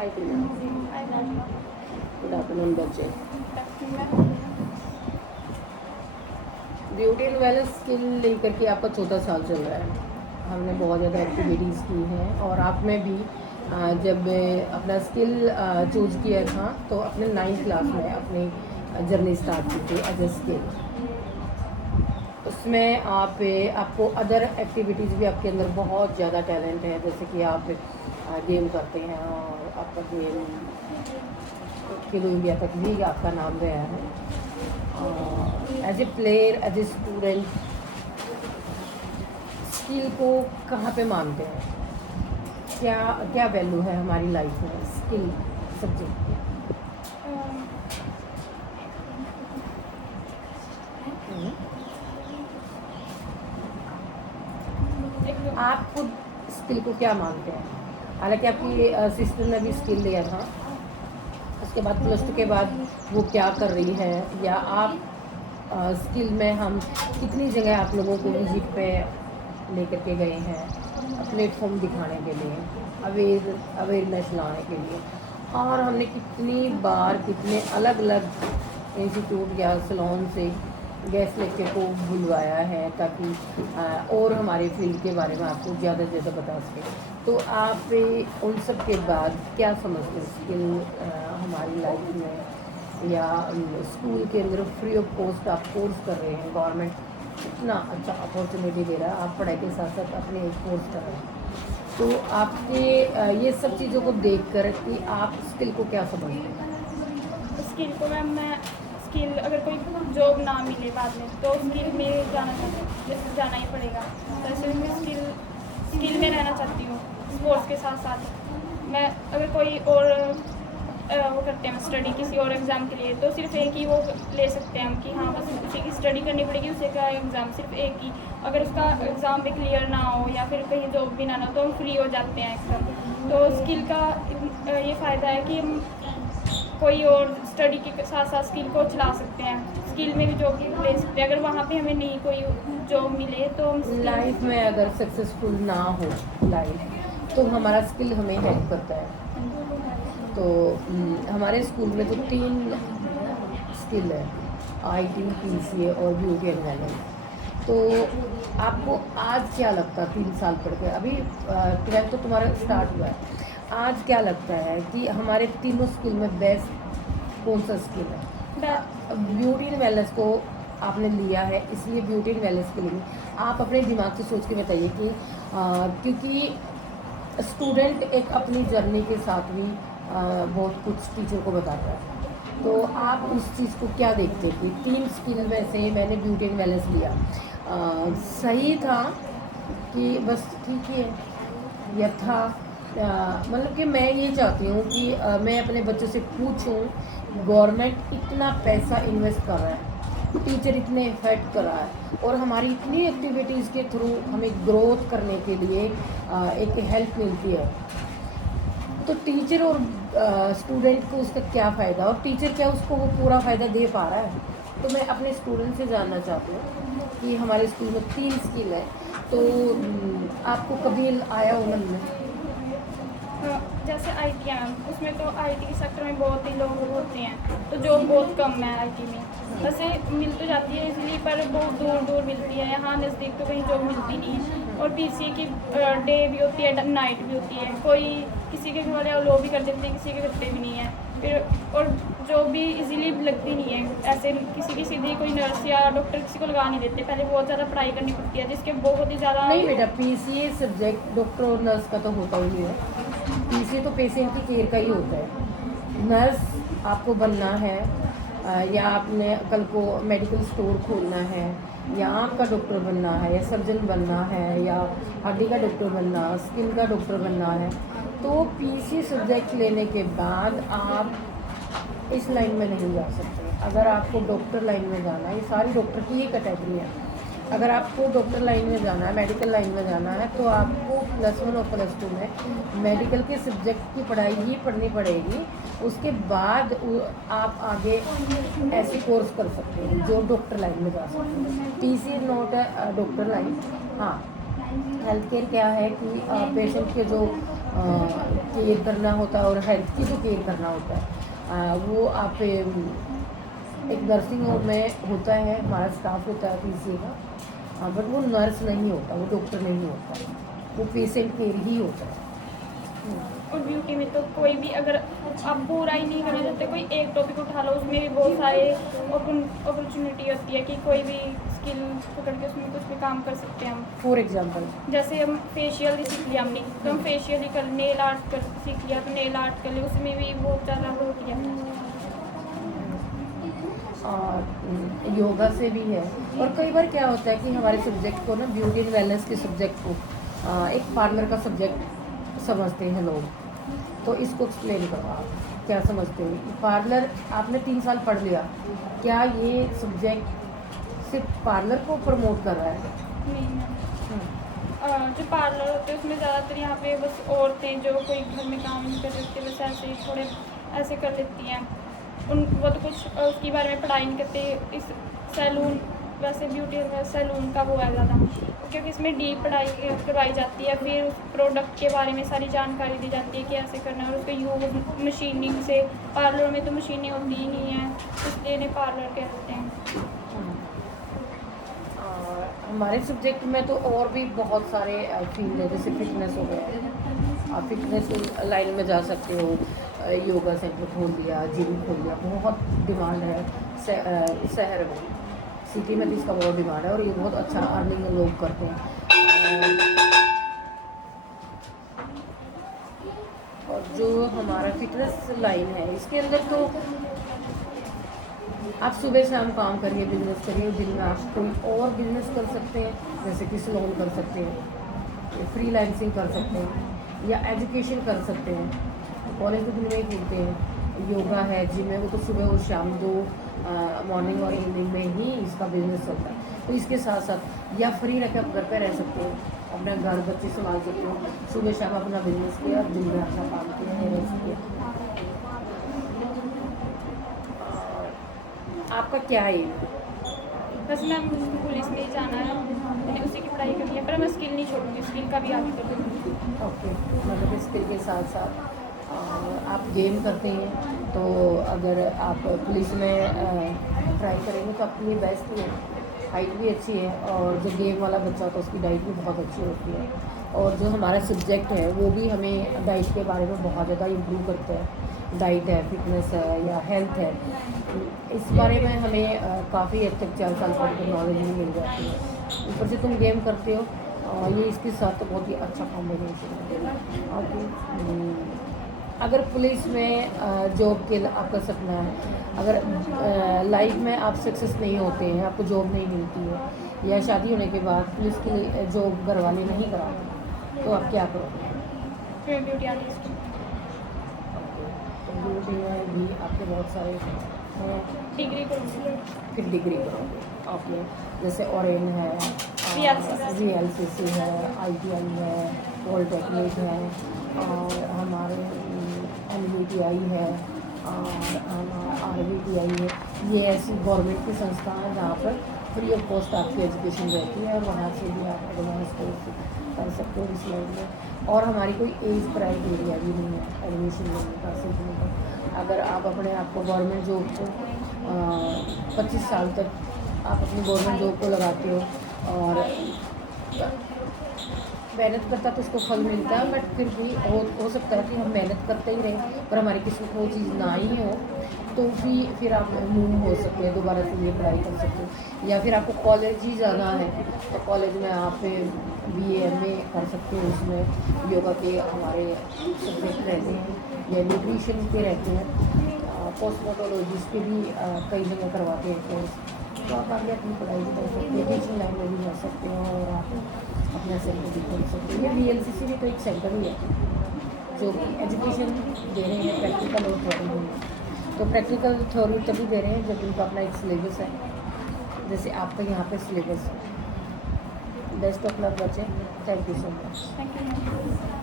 IT में। Good afternoon बच्चे। Beauty and wellness skill लेकर के आपका 14 साल चल रहा है। हमने बहुत ज़्यादा एक्टिविटीज़ की हैं और आप में भी जब अपना स्किल चूज़ किया था तो अपने 9th क्लास में अपनी जर्नी स्टार्ट की थी एज ए स्किल। उसमें आपको अदर एक्टिविटीज़ भी आपके अंदर बहुत ज़्यादा टैलेंट है, जैसे कि आप गेम करते हैं और आपका गेम खेलो इंडिया तक भी आपका नाम गया है। As a player, as a student, skill को कहाँ पे मानते हैं? क्या क्या वैल्यू है हमारी लाइफ में स्किल सब्जेक्ट की? आप खुद स्किल को क्या मानते हैं? हालांकि आपकी सिस्टर ने भी स्किल लिया था, उसके बाद +2 के बाद वो क्या कर रही है, या आप स्किल में हम कितनी जगह आप लोगों को विजिट पे लेकर के गए हैं प्लेटफॉर्म दिखाने के लिए, अवेयरनेस लाने के लिए, और हमने कितनी बार कितने अलग अलग इंस्टीट्यूट या सलोन से गेस्ट लेक्चर को बुलवाया है ताकि और हमारे फील्ड के बारे में आपको ज़्यादा से ज़्यादा बता सकें। तो आप उन सब के बाद क्या समझते हैं स्किल हमारी लाइफ में, या स्कूल के अंदर फ्री ऑफ कॉस्ट आप कोर्स कर रहे हैं, गवर्नमेंट इतना अच्छा अपॉर्चुनिटी दे रहा है, आप पढ़ाई के साथ साथ अपने एक कोर्स कर रहे हैं, तो आपके ये सब चीज़ों को देख कर कि आप स्किल को क्या समझते हैं? स्किल को मैं स्किल अगर कोई जॉब ना मिले बाद में तो स्किल में जाना चाहती हूँ, जैसे जाना ही पड़ेगा। तो ऐसे मैं स्किल में रहना चाहती हूँ। स्पोर्ट्स के साथ साथ मैं अगर कोई और वो करते हैं स्टडी किसी और एग्ज़ाम के लिए, तो सिर्फ एक ही वो ले सकते हैं हम कि हाँ बस उसी की स्टडी करनी पड़ेगी, उसी का एग्ज़ाम सिर्फ एक ही। अगर उसका एग्ज़ाम भी क्लियर ना हो या फिर कहीं जॉब भी ना हो तो हम फ्री हो जाते हैं एकदम। तो स्किल का ये फ़ायदा है कि हम कोई और स्टडी के साथ साथ स्किल को चला सकते हैं, स्किल में भी जॉब ले सकते हैं। अगर वहाँ पे हमें नहीं कोई जॉब मिले तो हम लाइफ में अगर सक्सेसफुल ना हो लाइफ, तो हमारा स्किल हमें हेल्प करता है। तो हमारे स्कूल में तो 3 स्किल है, आईटी, पीसीए और ब्यूटी एंड वेलनेस। तो आपको आज क्या लगता है 3 साल पढ़ के, अभी 12th तो तुम्हारा स्टार्ट हुआ है, आज क्या लगता है कि हमारे तीनों स्किल में बेस्ट कौन सा स्किल है? ब्यूटी एंड वेलनेस को आपने लिया है, इसलिए ब्यूटी एंड वेलनेस के लिए आप अपने दिमाग से सोच के बताइए कि क्योंकि स्टूडेंट एक अपनी जर्नी के साथ भी बहुत कुछ टीचर को बताता है, तो आप इस चीज़ को क्या देखते हैं कि 3 स्किल में से मैंने ब्यूटी एंड वेलनेस लिया, सही था कि बस ठीक ही है, या था मतलब कि मैं ये चाहती हूँ कि मैं अपने बच्चों से पूछूं, गवर्नमेंट इतना पैसा इन्वेस्ट कर रहा है, टीचर इतने इफेक्ट कर रहा है, और हमारी इतनी एक्टिविटीज़ के थ्रू हमें ग्रोथ करने के लिए एक हेल्प मिलती है, तो टीचर और स्टूडेंट को उसका क्या फ़ायदा, और टीचर क्या उसको वो पूरा फ़ायदा दे पा रहा है? तो मैं अपने स्टूडेंट से जानना चाहती हूँ कि हमारे स्कूल में 3 स्किल है, तो आपको कभी आया हो मन में? जैसे आईटी है, उसमें तो आईटी सेक्टर में बहुत ही लोग होते हैं, तो जॉब बहुत कम है आईटी में। वैसे मिल तो जाती है इसलिए, पर बहुत दूर दूर मिलती है, यहाँ नज़दीक तो कहीं जॉब मिलती नहीं है। और पीसी की डे भी होती है, नाइट भी होती है, कोई किसी के घर वाले लो भी कर देते हैं, किसी के करते भी नहीं है फिर, और जॉब भी इजीली लगती नहीं है। ऐसे किसी की सीधी कोई नर्स या डॉक्टर किसी को लगा नहीं देते, पहले बहुत ज़्यादा पढ़ाई करनी पड़ती है जिसके बहुत ही ज़्यादा। नहीं बेटा, पीसीए सब्जेक्ट डॉक्टर और नर्स का तो होता ही है, पीसीए तो पेशेंट की केयर का ही होता है। नर्स आपको बनना है, या आपने कल को मेडिकल स्टोर खोलना है, या आँख का डॉक्टर बनना है, या सर्जन बनना है, या हड्डी का डॉक्टर बनना, स्किन का डॉक्टर बनना है, तो पीसीए सब्जेक्ट लेने के बाद आप इस लाइन में नहीं जा सकते। अगर आपको डॉक्टर लाइन में जाना है, ये सारी डॉक्टर की ही कैटेगरी है, अगर आपको डॉक्टर लाइन में जाना है, मेडिकल लाइन में जाना है, तो आपको +1 और +2 में मेडिकल के सब्जेक्ट की पढ़ाई ही पढ़नी पड़ेगी। उसके बाद आप आगे ऐसे कोर्स कर सकते हैं जो डॉक्टर लाइन में जा सकते हैं। पीसीए नॉट है डॉक्टर लाइन। हाँ, हेल्थ केयर क्या है कि पेशेंट के जो केयर करना होता है और हेल्थ की जो केयर करना होता है वो आप एक नर्सिंग होम में होता है, हमारा स्टाफ होता है पीसीए का, बट वो नर्स नहीं होता, वो डॉक्टर नहीं होता, वो पेशेंट केयर ही होता है। और ब्यूटी में तो कोई भी अगर आप पूरा ही नहीं करना चाहते, कोई एक टॉपिक उठा लो, उसमें भी बहुत सारे अपॉर्चुनिटी होती है कि कोई भी स्किल पकड़ के उसमें कुछ भी काम कर सकते हैं हम। फॉर एग्जाम्पल जैसे हम फेशियल ही सीख लिया हमने, तो हम फेशियल ही कर, नेल आर्ट कर सीख लिया तो नेल आर्ट कर लिया, उसमें भी बहुत ज़्यादा हो गया। और योगा से भी है। और कई बार क्या होता है कि हमारे सब्जेक्ट को ना, ब्यूटी एंड वेलनेस के सब्जेक्ट को एक पार्लर का सब्जेक्ट समझते हैं लोग, तो इसको एक्सप्लेन करो आप क्या समझते हो। पार्लर आपने 3 साल पढ़ लिया, क्या ये सब्जेक्ट सिर्फ पार्लर को प्रमोट कर रहा है? नहीं, जो पार्लर होते हैं उसमें ज़्यादातर यहाँ पे बस औरतें जो कोई घर में काम नहीं कर सकती, बस ऐसे ही थोड़े ऐसे कर लेती हैं, उन वो तो कुछ उसके बारे में पढ़ाई नहीं करते। इस सैलून, वैसे ब्यूटी सैलून का वो है ज़्यादा, क्योंकि इसमें डीप पढ़ाई करवाई जाती है, फिर उस प्रोडक्ट के बारे में सारी जानकारी दी जाती है कि ऐसे करना है, और उसका यूज़ मशीनिंग से, पार्लर में तो मशीनें होती ही नहीं हैं, इसलिए इन्हें पार्लर कहते हैं। और हमारे सब्जेक्ट में तो और भी बहुत सारे फील्ड है, जैसे फिटनेस हो गया, आप फिटनेस लाइन में जा सकते हो, योगा सेंटर खोल दिया, जिम खोल दिया, बहुत डिमांड है शहर में, सिटी में भी इसका बहुत डिमांड है और ये बहुत अच्छा अर्निंग लोग करते हैं। और जो हमारा फिटनेस लाइन है इसके अंदर तो आप सुबह शाम काम करिए, बिजनेस करिए, दिन में आप कोई और बिजनेस कर सकते हैं, जैसे कि सैलून कर सकते हैं, फ्रीलांसिंग कर सकते हैं, या एजुकेशन कर सकते हैं। कॉलेज तो दिन में ही खुलते हैं, योगा है, जिम है, वो तो सुबह और शाम दो मॉर्निंग और इवनिंग में ही इसका बिजनेस चलता है। तो इसके साथ साथ या फ्री रह के आप घर पे रह सकते हो, अपना घर बच्चे संभाल सकते हो, सुबह शाम अपना बिजनेस किया, दिन में अपना काम किया, रह सकते। आपका क्या है? बस मैं पुलिस में ही जाना है, मैंने उसी की पढ़ाई करनी है, पर मैं स्किल नहीं छोड़ूंगी, स्किल का भी आगे करूँगी। ओके, मतलब स्किल के साथ साथ आप गेम करते हैं, तो अगर आप पुलिस में ट्राई करेंगे तो आपके लिए बेस्ट ही है, हाइट भी अच्छी है, और जो गेम वाला बच्चा होता है उसकी डाइट भी बहुत अच्छी होती है। और जो हमारा सब्जेक्ट है वो भी हमें डाइट के बारे में बहुत ज़्यादा इम्प्रूव करता है, डाइट है, फिटनेस है या हेल्थ है, इस बारे में हमें काफ़ी हद तक 4 साल पढ़ कर नॉलेज भी मिल जाती है। ऊपर से तुम गेम करते हो, ये इसके साथ तो बहुत ही अच्छा कॉम्बिनेशन है। और अगर पुलिस में जॉब के आपका सपना है, अगर लाइफ में आप सक्सेस नहीं होते हैं, आपको जॉब नहीं मिलती है, या शादी होने के बाद पुलिस के लिए जॉब घर वाले नहीं कराते, तो आप क्या करोगे? फिर ब्यूटी आर्टिस्ट ब्यूटी में भी आपके बहुत सारे हैं, डिग्री करूँगी, फिर डिग्री करोगे। ओके, जैसे ओरेन है, VLCC है, ITI है, पॉलिटेक्निक है, और हमारे NVTI है, और RVTI है। ये ऐसी गवर्नमेंट की संस्था है जहाँ पर फ्री ऑफ कॉस्ट आपकी एजुकेशन रहती है, वहाँ से भी आप एडवांस कोर्स कर सकते हो इस लाइन में। और हमारी कोई एज क्राइटेरिया भी नहीं है एडमिशन लेने का, सीखने का। अगर आप अपने आप को गवर्नमेंट जॉब को 25 साल तक आप अपनी गवर्नमेंट जॉब को लगाते हो और मेहनत करता तो उसको फल मिलता है, बट फिर भी हो सकता है कि हम मेहनत करते ही रहें पर हमारी किस्मत वो चीज़ ना ही हो, तो भी फिर आप मूव हो सकते हैं, दोबारा से ये पढ़ाई कर सकते हो। या फिर आपको कॉलेज ही जाना है तो कॉलेज में आप BA MA कर सकते हो, उसमें योगा के हमारे सब्जेक्ट रहते हैं या न्यूट्रिशन के रहते हैं, कॉस्मेटोलॉजिस्ट के भी कई जगह करवाते हैं कोर्स, तो आप आगे अपनी पढ़ाई भी कर सकते हैं, टीचिंग लाइन में भी जा सकते हैं और आप अपना सेंटर भी खोल सकते हैं। ये VLCC भी तो एक सेंटर ही है जो कि एजुकेशन दे रहे हैं, प्रैक्टिकल और थ्योरी में। तो प्रैक्टिकल थ्योरी तभी दे रहे हैं जब उनका अपना एक सिलेबस है, जैसे आपका यहाँ पे सिलेबस है। बेस्ट ऑफ लक बच्चे, thank you so much. Thank you.